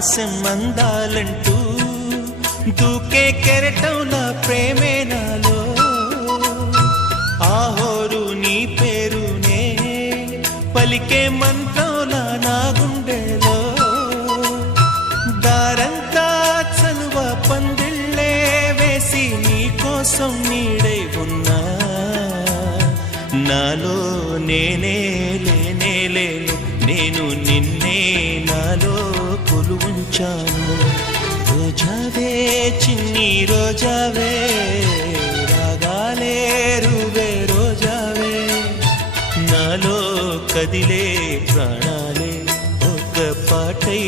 ఆకాశం అందాలంటూ దూకే కెరటంలా ప్రేమే నాలో ఆహోరు నీ పేరునే పలికే మంత్రంలా నా గుండెలో దారంతా చలువ పందిళ్ళే వేసి నీ కోసం నీడై ఉన్నా నాలో నేనే లేనే లేను నేను నిన్నే నాలో కొలువుంచాను రోజావే చిన్ని రోజావే రాగాలే రువే రోజావే నాలో కదిలే ప్రాణాలే ఒక పాటై